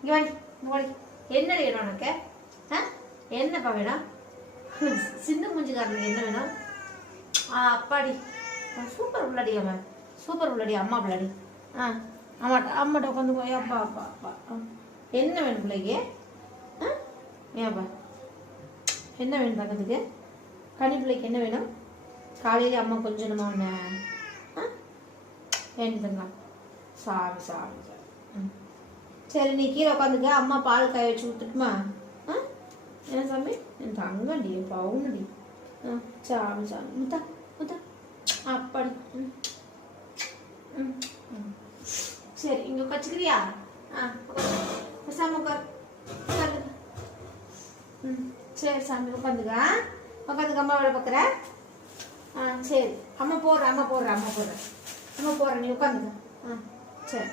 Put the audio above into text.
இங்கே வாடி இங்கே வாடி. என்னடி வேணும் உனக்கு? ஆ என்னப்பா வேணும்? சின்ன மூஞ்சிக்காரனுக்கு என்ன வேணும்? அப்பாடி சூப்பர் உள்ளடி, அவன் சூப்பர் உள்ளடி, அம்மா பிள்ளாடி. அம்மாட்ட உட்காந்து போய் அப்பா அப்பா அப்பா. என்ன வேணும் பிள்ளைக்கு? ஏன்ப்பா என்ன வேணும் தங்கத்துக்கு? கனி பிள்ளைக்கு என்ன வேணும்? காலையில் அம்மா கொஞ்சம் நம்ம ஒன்று ஏன்னு தங்கலாம். சாமி சாமி சாமி. சரி நீ கீழே உட்காந்துக்க, அம்மா பால் காய வச்சு ஊற்றுட்டுமா? என்ன சாமி? என் தங்கடி பவுனடி. சாமி சாமி முத்தா முத்தா அப்பாடி. சரி இங்கே உட்காச்சுக்கிறியா? சாமி உட்கார். சரி சாமி உட்காந்துக்க. உட்காந்துக்க, அம்மா வேலை பார்க்குற. சரி அம்மா போடுறேன் நீ உட்காந்துக்க. சரி.